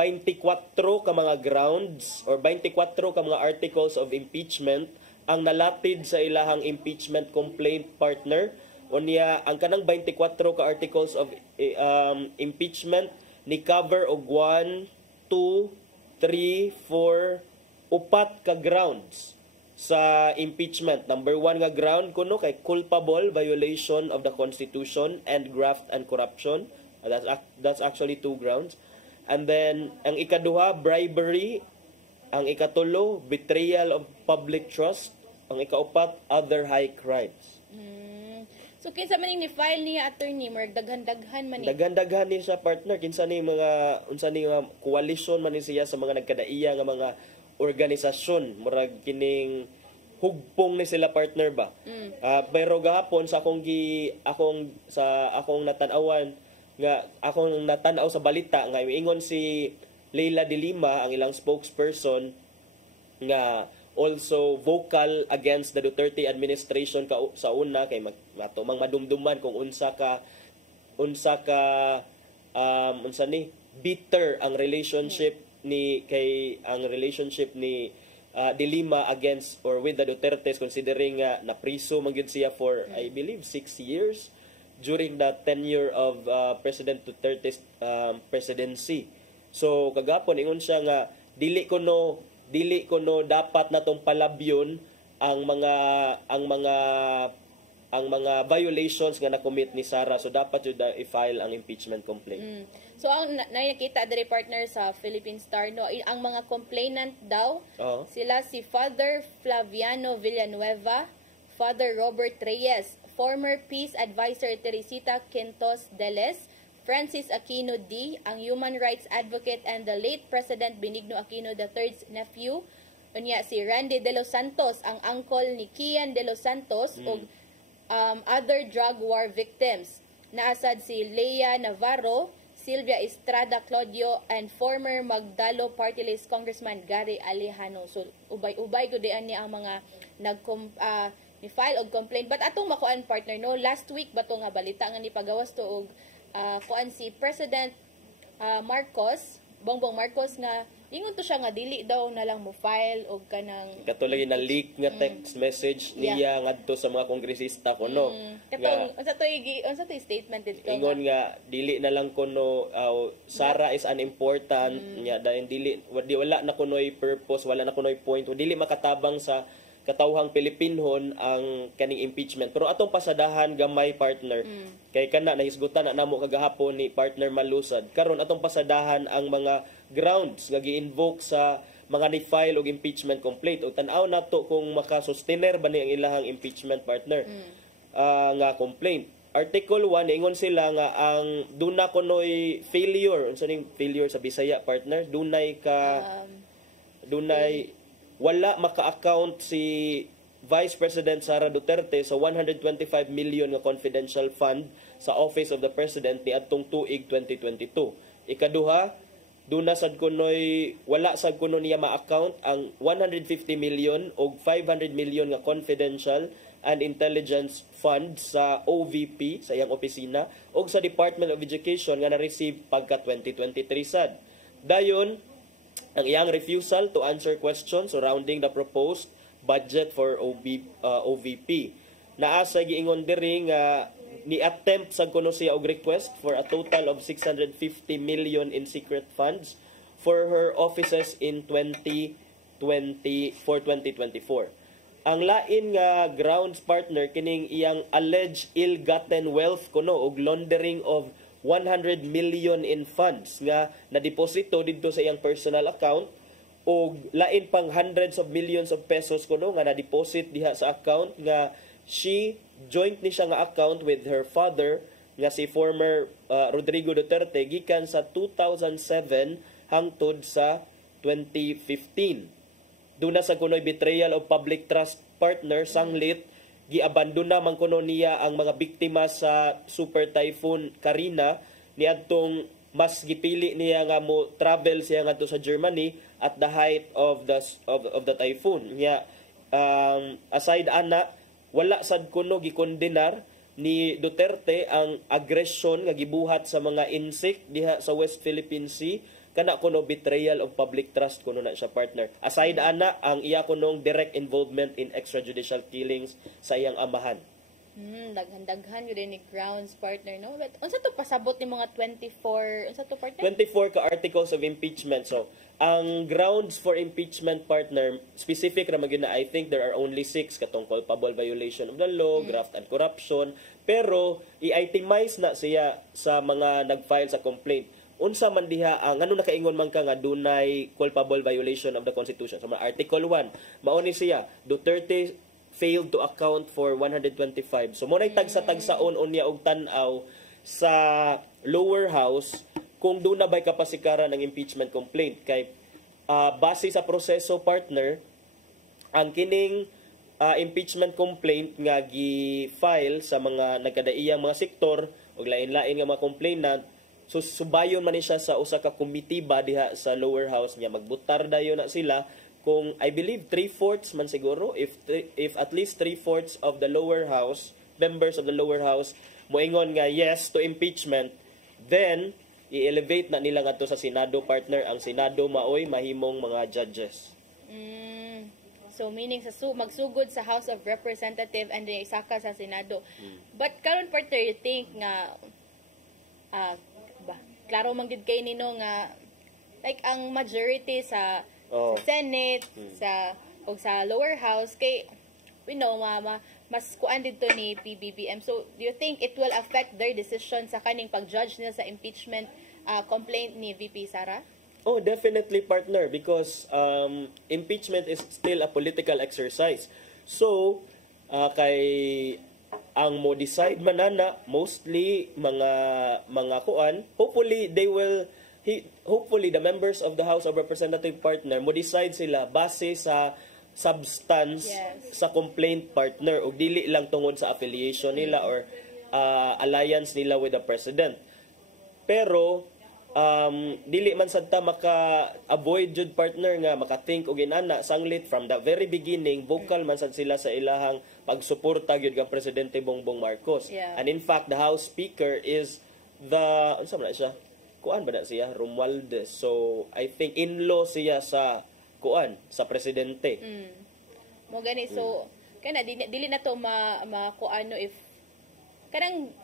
ka mga grounds or 24 ka mga articles of impeachment ang nalatid sa ilahang impeachment complaint partner. Unya ang kanang 24 ka articles of impeachment ni cover og 1, 2, 3, 4, 4 ka grounds sa impeachment. Number 1 nga ground kuno kay culpable violation of the Constitution and graft and corruption. That's actually 2 grounds. And then ang ikaduha bribery, ang ikatulo betrayal of public trust, ang ikaupat other high crimes. So kinsa man ni file niya attorney mer daghan-daghan man ni. Daghan-daghan ni sa partner kinsa ni mga unsa ni nga koalisyon man ni siya sa mga nagkadaiya nga mga organisasyon murag kining hugpong ni sila partner ba. Pero gahapon sa akong natanawan nga akong natanaw sa balita nga ingon si Leila de Lima ang ilang spokesperson nga also vocal against the Duterte administration sa una kay matumang madumduman kung unsa bitter ang relationship ni de Lima against or with the Dutertes considering napriso man gyud siya for I believe 6 years during the tenure of President Duterte's presidency. So kagapon ingon siya nga dili ko no dapat natong palabyon ang mga violations nga na-commit ni Sara. So dapat jud i-file ang impeachment complaint. So ang nakita diri partner sa Philippine Star no ang mga complainant daw sila si Father Flaviano Villanueva, Father Robert Reyes, former peace advisor Teresita Quintos Deles, Francis Aquino D., ang human rights advocate and the late President Benigno Aquino III's nephew. Unya si Randy De Los Santos, ang uncle ni Kian De Los Santos, ug other drug war victims. Naasad si Lea Navarro, Silvia Estrada Claudio, and former Magdalo Party List Congressman Gary Alejano. So ubay-ubay gud ni ang mga ni file og complaint. But atong makuan partner no last week bato nga balita nga ni pagawas to og kuan si President Marcos, Bongbong Marcos nga ingon to siya nga dili daw na lang mo file og kanang katulad na leak nga text message niya ngadto sa mga kongresista kuno. Katong unsa to statement dito. Ingon nga dili na lang kuno Sara is unimportant nya dahil dili wala na kunoy purpose, wala na kunoy point, dili makatabang sa katawhang Pilipinhon ang kaning impeachment. Pero atong pasadahan gamay partner. Kay kana nahisgutan na namo kagahapon ni partner Malusad. Karon atong pasadahan ang mga grounds nga gi-invoke sa mga ni-file og impeachment complaint. O tan-aw nato kung makasustener ba ni ang ilahang impeachment partner nga complaint. Article 1 ingon sila nga ang duna kunoy failure, unsa ning failure sa Bisaya partner? Dunay wala maka-account si Vice President Sara Duterte sa 125 million nga confidential fund sa Office of the President ni adtong tuig 2022. Ikaduha, duna sad kunoy wala sad kuno niya ma-account ang 150 million o 500 million nga confidential and intelligence fund sa OVP sa iyang opisina o sa Department of Education nga na-receive pagka 2023 sad. Dayon, ang iyang refusal to answer questions surrounding the proposed budget for OVP. Naasa giingon diri nga ni-attempt sa kuno siya og request for a total of 650 million in secret funds for her offices in 2024. Ang lain nga grounds partner kining iyang alleged ill-gotten wealth kuno og laundering of 100 million in funds nga na-deposito dito sa iyang personal account og lain pang hundreds of millions of pesos kuno nga na-deposit diha sa account nga she joint ni siya nga account with her father nga si former Rodrigo Duterte gikan sa 2007 hangtod sa 2015. Duna sa kunoy betrayal of public trust partner sanglit giabandona man kuno niya ang mga biktima sa Super Typhoon Karina niadtong mas gipili niya nga mo travel siya ngadto sa Germany at the height of the typhoon. Nya aside ana wala sad kuno gikondenar ni Duterte ang aggression nga gibuhat sa mga insect diha sa West Philippine Sea kana kuno betrayal of public trust kuno na siya partner. Aside ana ang iya kunong direct involvement in extrajudicial killings sa iyang amahan. Daghan-daghan yun ni grounds partner, no? But unsa to pasabot ni mga 24, unsa to partner? 24 ka articles of impeachment. So, ang grounds for impeachment partner, specific ra magyud na, I think there are only 6 katong culpable violation of the law, graft and corruption, pero i-itemize na siya sa mga nag-file sa complaint. Unsa man diha ang ano nakaingon man ka nga dunay culpable violation of the Constitution. So, Article 1, mao ni siya, Duterte failed to account for 125. So, mo nay tagsa-tagsaon unya og tan-aw sa lower house kung doon na ba'y kapasikaran ng impeachment complaint. Kay base sa proseso partner, ang kining impeachment complaint nga gi-file sa mga nagkadaiyang mga sektor o lain-lain nga mga complainant, so subayon man ni siya sa usa ka komitiba diha sa lower house niya, magbutar dayon na sila kung I believe 3/4 man siguro, if at least 3/4 of the lower house, members of the lower house moingon nga yes to impeachment, then i-elevate na nila ngadto sa Senado partner. Ang Senado maoy mahimong mga judges. So meaning sa magsugod sa House of Representative and then isaka sa Senado. But karon partner, you think nga klaro man gid kay nino nga like ang majority sa Senate sa lower house kay we know mas kuan dito ni PBBM. So do you think it will affect their decision sa kaning pag-judge nila sa impeachment complaint ni VP Sara? Oh, definitely partner, because impeachment is still a political exercise. So kay ang mo decide manana mostly mga kuan, hopefully the members of the House of Representative partner mo decide sila base sa substance sa complaint partner o dili lang tungod sa affiliation nila or alliance nila with the president. Pero dili man sadta maka-avoid jud partner nga maka-think og inana sanglit from the very beginning vocal man sad sila sa ilahang pagsuporta gyud kang presidente Bongbong Marcos. And in fact the House Speaker is the unsa man siya? Kuan ba na siya? Romualdez. So I think in-law siya sa kuan sa presidente. Mo gani so kana dili na to kuano if kanang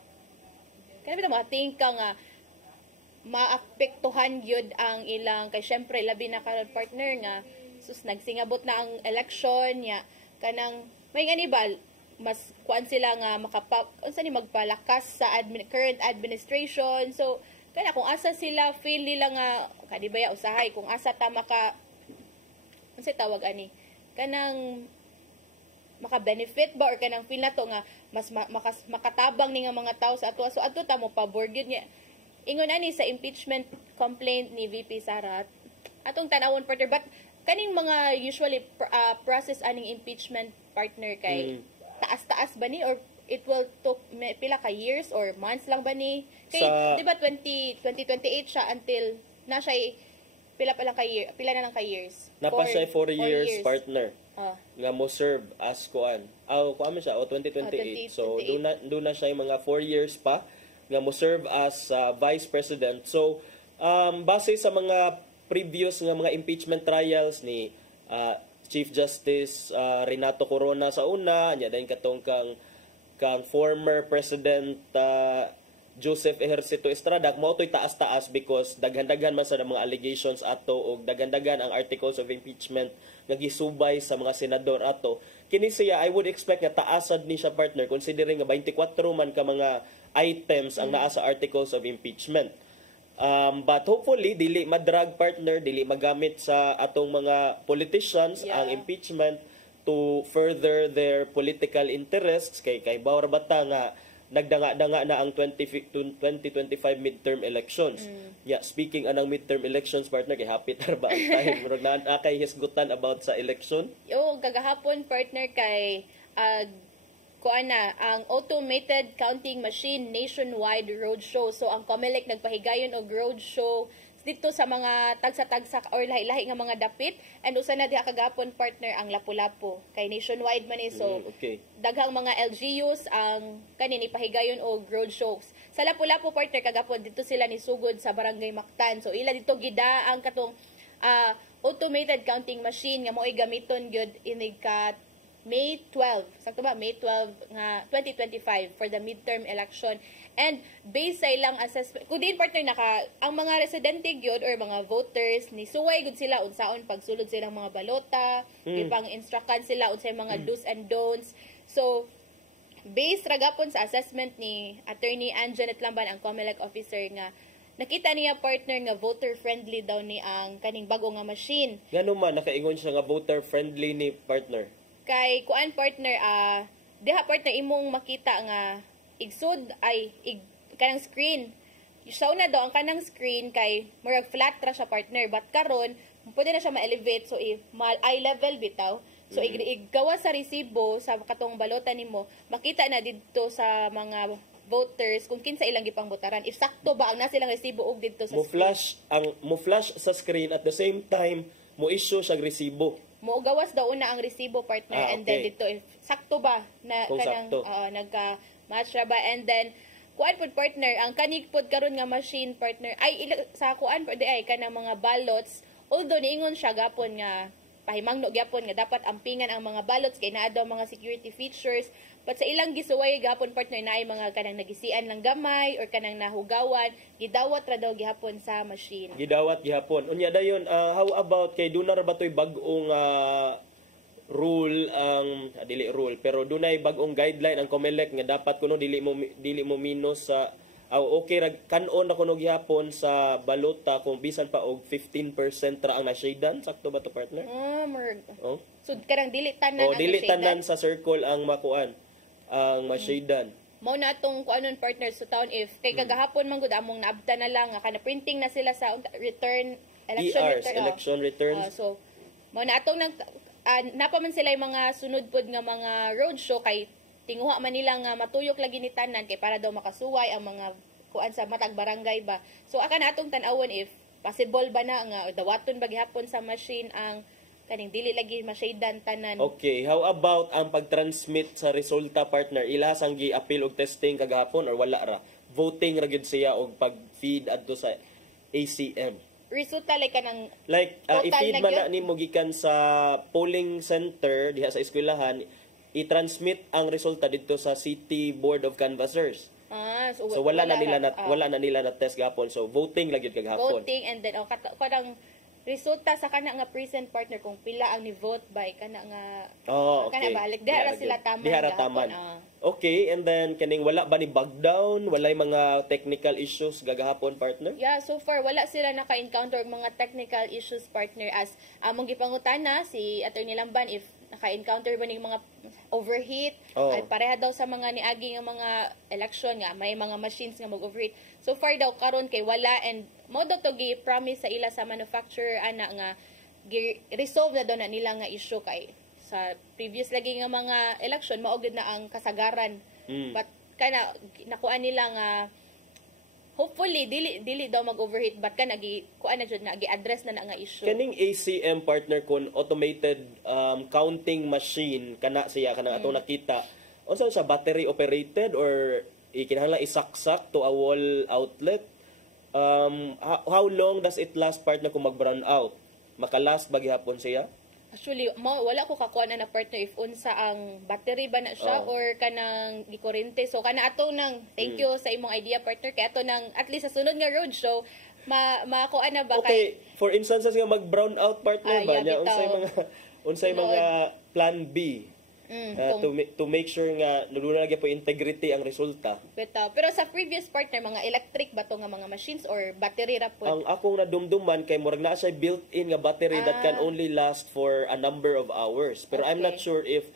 bitaw ma-think ka nga maapektuhan gyud ang ilang kay syempre labi na karon partner nga sus nagsingabot na ang election nya kanang may ganibal mas kuan sila nga unsa ni magpalakas sa current administration. So kana kung asa sila feel nila nga kadibaya usahay kung asa ta maka unsay tawag ani kanang maka-benefit ba or kanang feel nato nga mas makatabang ni nga mga tao sa ato, so ato ta mo pabor gyud niya ingon ani sa impeachment complaint ni VP Sara atong tanawon partner, but kaning mga usually process aning impeachment partner kay taas-taas ba ni or it will took pila ka years or months lang ba ni kay di ba 2028 siya until na siya pila na lang ka years napa siya 4 years partner nga mo serve as kuan kuan siya 2028 so do na siya mga 4 years pa nga mo serve as vice president. So base sa mga previous nga mga impeachment trials ni Chief Justice Renato Corona sa una, nya dayon katong kang former President Joseph Ejercito Estrada, mao toy taas-taas because daghan-daghan man sa mga allegations ato og daghan-daghan ang articles of impeachment nga gisubay sa mga senador ato. Kini siya I would expect nga taasad ni siya partner considering nga 24 man ka mga items ang naa sa articles of impeachment. But hopefully dili madrag partner, dili magamit sa atong mga politicians ang impeachment to further their political interests kay bawar bata nga nagdanga-danga na ang 2025 midterm elections. Yeah, speaking anang midterm elections partner kay happy tar ba ang time murag na kay hisgutan about sa election? Yo, kagahapon partner kay kuana ang automated counting machine nationwide roadshow. So ang COMELEC nagpahigayon og roadshow dito sa mga tagsa-tagsa or lahi-lahi nga mga dapit, and usa na diha kagapon partner ang Lapu-Lapu kay nationwide man so daghang mga LGUs ang kanini pahigayon og roadshows. Sa Lapu-Lapu partner kagapon dito sila nisugod sa Barangay Mactan. So ila dito gida ang katong automated counting machine nga mo'y gamiton gyud inig ka May 12, sakto ba? May 12 nga 2025 for the midterm election. And based sa ilang assessment, kung din partner ang mga residente gyud or mga voters ni suway gud sila unsaon pagsulod silang mga balota, ipang instructan sila unsay mga do's and don'ts. So based ragapon sa assessment ni Attorney Anjanet Lamban ang COMELEC officer nga nakita niya partner nga voter friendly daw ni ang kaning bago nga machine. Ngano man nakaingon siya nga voter friendly ni partner? Kay kuan partner diha partner imong makita nga igsud ay kanang screen. Sa una daw ang kanang screen kay murag flat ra siya partner, but karon pwede na siya ma-elevate so eye level bitaw. So igawa sa resibo sa katong balota nimo, makita na didto sa mga voters kung kinsa ilang gipang botaran. If sakto ba ang nasilang resibo og didto sa mo flash sa screen at the same time mo issue sa resibo. Mo gawas daw una ang resibo partner and then dito if sakto ba na kanang nagka-match ra ba, and then kuan pod partner ang kanig pod karon nga machine partner ay sa kuan pwede ay kanang mga ballots, although niingon siya gapon nga pahimangno gyapon nga dapat ampingan ang mga ballots kay naa daw mga security features, but sa ilang gisuway gapon partner naay mga kanang nagisian lang gamay or kanang nahugawan, gidawat ra daw gihapon sa machine. Gidawat gihapon. Unya dayon how about kay dunar ba toy bag-ong rule ang dili rule pero dunay bag-ong guideline ang COMELEC nga dapat kuno dili mo minus sa okay ra kanon na kuno gihapon sa balota kung bisan pa og 15% ra ang na-shadean. Sakto ba to partner? So karang dili tanan ang dili tanan sa circle ang makuan ang ma-shadean. Mao na atong kuanon partner sa town if kay kagahapon man gud among naabta na lang nga kana printing na sila sa return election returns. So mao na atong napa man sila yung mga sunod pod nga mga roadshow kay tinguha man nila nga matuyok lagi ni tanan kay para daw makasuway ang mga kuan sa matag barangay ba. So aka na atong tan-awon if possible ba na nga dawaton ba gihapon sa machine ang kaning dili lagi ma-shadean tanan. Okay, how about ang pag-transmit sa resulta partner? Ilahas ang gi-appeal og testing kagahapon or wala ra? Voting ra gyud siya og pag-feed adto sa ACM. Resulta like kanang i-feed man na nimo gikan sa polling center diha sa eskwelahan, i-transmit ang resulta dito sa City Board of Canvassers. So wala na nila na test gapon. So voting lagi kagahapon. Voting and then kadang resulta sa kana nga present partner kung pila ang ni vote by kana nga Oh, okay. kana balik dihara sila taman. Dihara taman. Okay, and then kaning wala ba ni backdown, walay mga technical issues gagahapon partner? Yeah, so far wala sila naka-encounter og mga technical issues partner as among gipangutana si Attorney Lamban if naka-encounter ba ning mga overheat ay pareha daw sa mga niagi nga mga election nga may mga machines nga mag-overheat. So far daw karon kay wala and mo daw to gi-promise sa ila sa manufacturer ana nga resolve na daw na nila nga issue kay sa previous lagi nga mga election mao gid na ang kasagaran. But kana nakuha nila nga hopefully dili daw mag-overheat but kana kuan na jud na gi-address na nga issue. Kaning ACM partner kon automated counting machine kana siya kanang atong nakita. Unsa siya battery operated or ikinahanglan isaksak to a wall outlet? How long does it last partner kung mag-brown out? Makalast ba gihapon siya? Actually, wala ko kakuha na partner if unsa ang battery ba na siya or kanang gikurente. So kana ato nang thank you sa imong idea partner kay ato nang at least sa sunod nga road show makuha na ba kay for instances nga mag-brown out partner ba nya unsay mga plan B? To make sure nga nalulagay po integrity ang resulta. Pero sa previous partner, mga electric ba to nga mga machines or battery ra po? Ang akong nadumduman kay murag na siya built-in nga battery that can only last for a number of hours. Pero I'm not sure if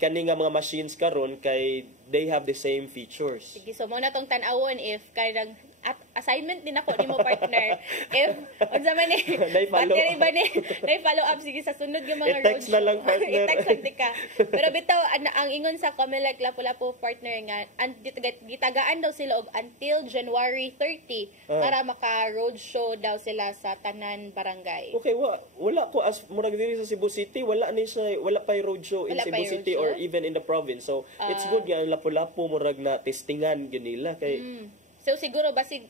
kani nga mga machines karon kay they have the same features. Sige, so mo na tong tan-awon if kanang assignment din ako nimo partner if unsa man ni battery ba ni follow up sige sa sunod yung mga road show. Na lang partner. I-text ka. Pero bitaw ang ingon sa Comelec Lapu-Lapu partner nga gitagaan daw sila og until January 30 para maka road show daw sila sa tanan barangay. Okay, wala ko as murag diri sa Cebu City wala pa road show in Cebu City or even in the province. So it's good nga ang Lapu-Lapu murag na testingan gyud nila kay So siguro basig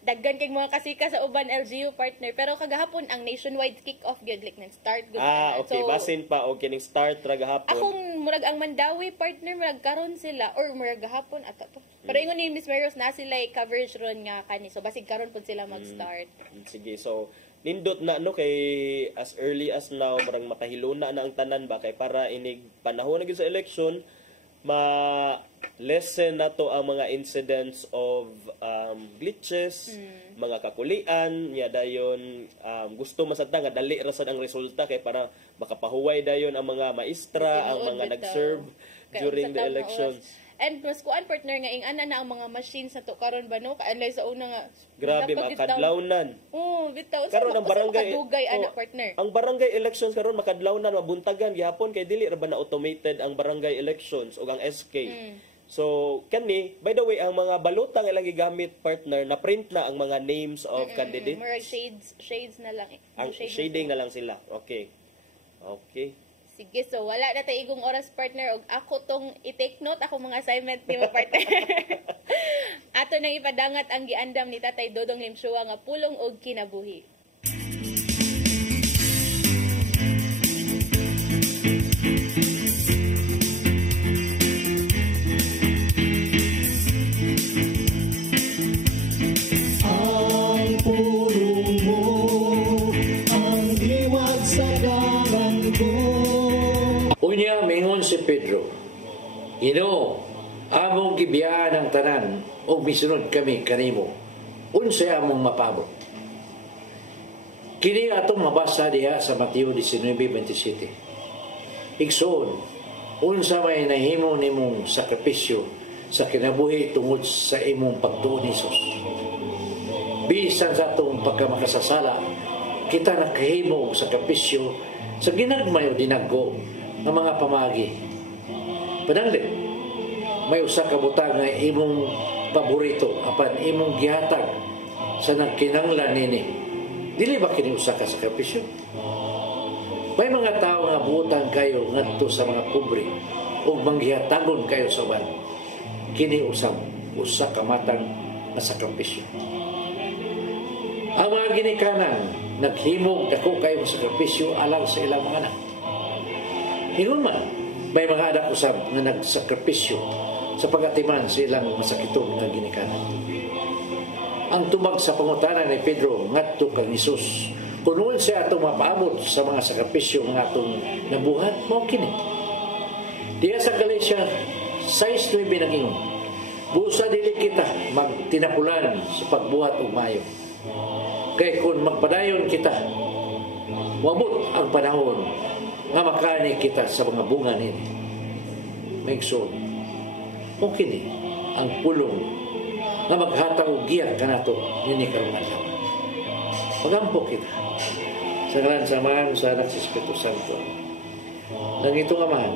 daggan kay mga kasika sa uban LGU partner pero kagahapon ang nationwide kick-off gyud like nag-start gud. Okay, so, basin pa og kining start ra gahapon. Akong murag ang Mandawi partner murag karon sila or murag gahapon ato to. Pero ingon ni Miss Meros na sila coverage ron nga kani so basig karon pud sila mag-start. Sige, so nindot na no kay as early as now murag makahiluna na ang tanan ba kay para inig panahon na gyud sa election ma-lessen na to ang mga incidents of glitches, mga kakulian, niya dayon gusto masabta nga dali ra sad ang resulta kay para makapahuway dayon ang mga maestra, ang mga nag-serve during the elections. And mas kuan partner nga ingana na ang mga machines sa to karon ba no kaanlay sa una nga grabe makadlawnan. Bitaw karon ang barangay partner. Ang barangay elections karon makadlawnan mabuntagan gihapon kay dili ra ba na automated ang barangay elections ug ang SK. So kani by the way ang mga balota nga ilang gigamit partner na print na ang mga names of candidates. More shades na lang. Ang shading na lang sila. Okay. Sige, so wala na tayo igong oras partner og ako tong i-take note ako mga assignment ni mo partner. Ato nang ipadangat ang giandam ni Tatay Dodong Limshua nga pulong og kinabuhi. Ang pulong mo ang iwag sa dalan ko. Unya mingon si Pedro, Ginoo, among gibiyahan ang tanan o misunod kami kanimo. Unsay among mapabot. Kini atong mabasa diha sa Mateo 19:27. Igsoon, unsa may nahimo nimong sakripisyo sa kinabuhi tungod sa imong pagtuon ni Hesus. Bisan sa atong pagkamakasasala, kita nakahimo og sakripisyo sa ginagmay o dinaggo ng mga pamagi. Pananglit, may usa ka butang nga imong paborito apan imong gihatag sa nagkinanglan nini. Dili ba kini usa ka sakripisyo? May mga tao nga buutan kayo ngadto sa mga pobre ug manggihatagon kayo sa uban. Kini usa ka matang na sakripisyo. Ang mga ginikanan naghimog dako kayo sa sakripisyo alang sa ilang mga anak. Ingon man, may mga anak usab nga nagsakripisyo sa pagatiman sa ilang masakitong nga ginikanan. Ang tubag sa pangutana ni Pedro ngadto kang Hesus Kung noon siya atong mapaabot sa mga sakripisyo nga atong nabuhat, mao kini. Diya sa Galatia 6:9 nagingon, busa dili kita magtinapulan sa pagbuhat og maayo. Kay kung magpadayon kita, wabot ang panahon nga makani kita sa mga bunga nini. Maigsoon, mao kini ang pulong nga maghatag og giya kanato nini karong adlaw. Magampo kita sa ngalan sa Ama, sa Anak, sa Espiritu Santo. Nang itong Amahan,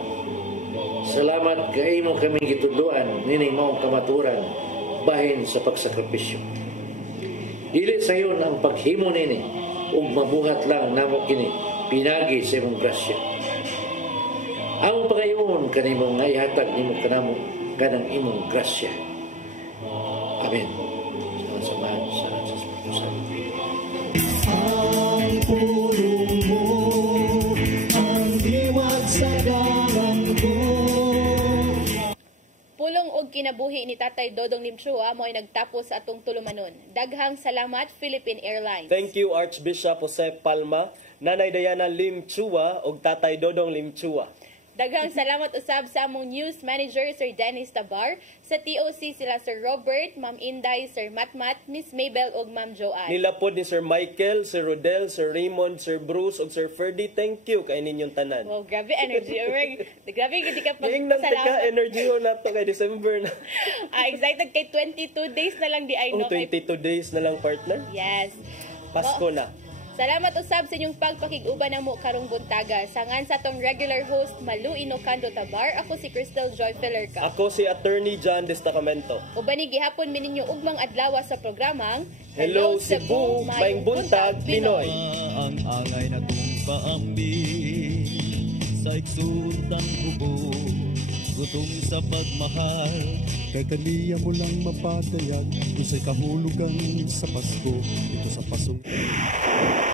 salamat kay mo kaming gitudloan nining maong kamaturan bahin sa pagsakripisyo. Dili sa iyon ang paghimo nini ug mabuhat lang namo kini pinagi sa imong grasya. Ang pagayon kanimo nga ihatag nimo kanamo kanang imong grasya. Amen. Sa Ama, sa Anak, sa Espiritu Santo. Ang pulong mo, ang diwat sa dalang ko. Pulong og kinabuhi ni Tatay Dodong Limchua mo ay nagtapos sa atong tulumanon. Daghang salamat Philippine Airlines. Thank you Archbishop Jose Palma, Nanay Diana Limchua ug Tatay Dodong Limchua. Daghang salamat usab sa among news manager Sir Dennis Tabar, sa TOC sila Sir Robert, Ma'am Inday, Sir Matmat, Miss Mabel ug Ma'am Joanne. Nilapod ni Sir Michael, Sir Rodel, Sir Raymond, Sir Bruce ug Sir Ferdy. Thank you kay ninyong tanan. Wow, grabe energy. Grabe gid ka Yung nang pagpasalamat. energy ho na to kay December na. Excited kay 22 days na lang di ay no. 22 days na lang partner. Yes. Pasko na. Salamat usab sa inyong pagpakig-uban namo karong buntaga. Sangan sa tong regular host Malu Inocando Tabar, ako si Crystal Joy Fillerca. Ako si Attorney John Destacamento. Ubani gihapon mi ninyo ugmang adlaw sa programang Hello Cebu, Maayong Buntag, Pinoy. Ang angay na kong paambi sa iksuntang hubo, gutom sa pagmahal, kay kaniya mo lang mapatayag, kung sa'y kahulugan sa Pasko, ito sa pasong.